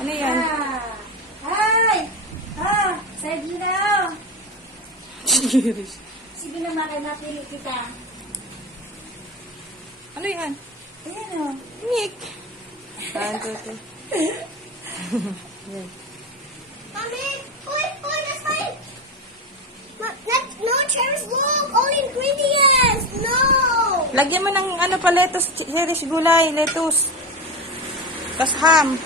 Ano yan? Hi! Side you now. Cherish. Sige na, Mara, napili kita. Ano yan? Ayan o. Nick. 1, 2, 3. Yan. Mommy! That's mine! No, cherish look! All ingredients! No! Lagyan mo ng ano pa, lettuce, cherish gulay, lettuce. Tapos ham.